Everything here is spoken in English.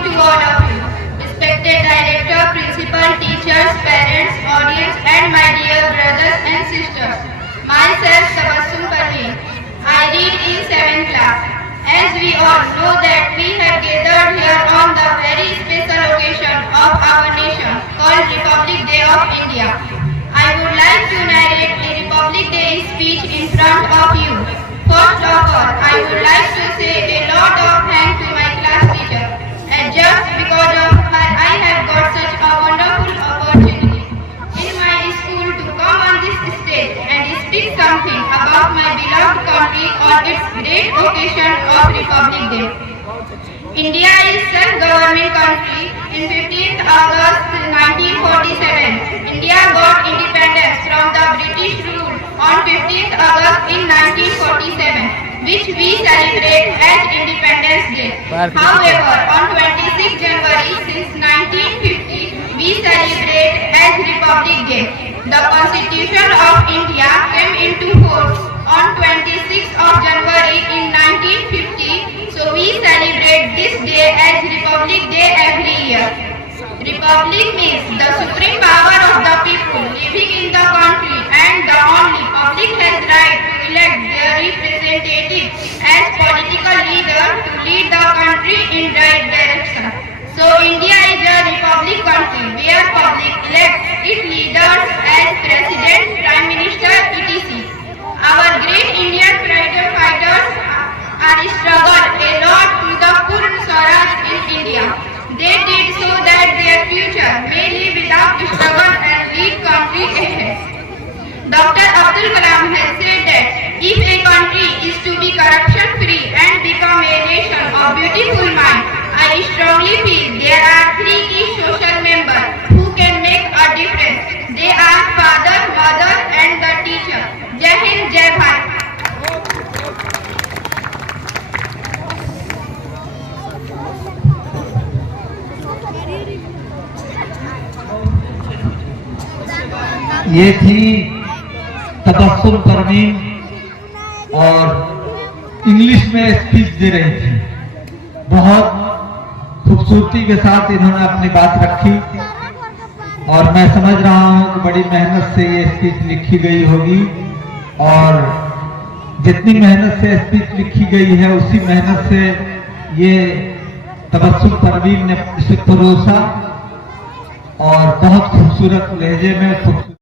evening to all of you, respected director, principal, teachers, parents, audience, and my dear brothers and sisters. Myself, Tabassum Parveen. I read in 7th class. As we all know that we have gathered here on the very special occasion of our nation called Republic Day of India. I would like to narrate the Republic Day speech in front of you. First of all, I would like to say a lot of thanks to my class teacher, and just because of her, I have got such a wonderful opportunity in my school to come on this stage and speak something about my beloved country on its great occasion of Republic Day. India is self-government country. In 15th August 1947, India got independence from the British rule on 15th August in 1947, which we celebrate as Independence Day. However, on 26th January since 1950, we celebrate as Republic Day. The Constitution of India came into force on 26th of January in 1950, so we celebrate this day as Republic Day every year. Republic means the supreme power of the people living in the country, and the only public has right to elect their representative as political leader to lead the country in right direction. So India is a republic country where public elects its leaders as president, prime minister, etc. Our great Indian freedom fighters are struggled a lot to the Purna Swaraj in India. They did so that their future may live without struggle and lead country ahead. Dr. Abdul Kalam has said that if a country is to be corruption free and become a nation of beautiful mind, I strongly feel there are three key social members who can make a difference. They are father, mother and the teacher. Jai Hind, Jai Bharat. ये थी तबस्सुम परवीन और English में speech दे रही थी। बहुत खूबसूरती के साथ इन्होंने अपनी बात रखी और मैं समझ रहा हूँ कि बड़ी मेहनत से ये स्पीच लिखी गई होगी, और जितनी मेहनत से स्पीच लिखी गई है उसी मेहनत से ये तबस्सुम परवीन ने इसे परोसा और बहुत खूबसूरत लहजे में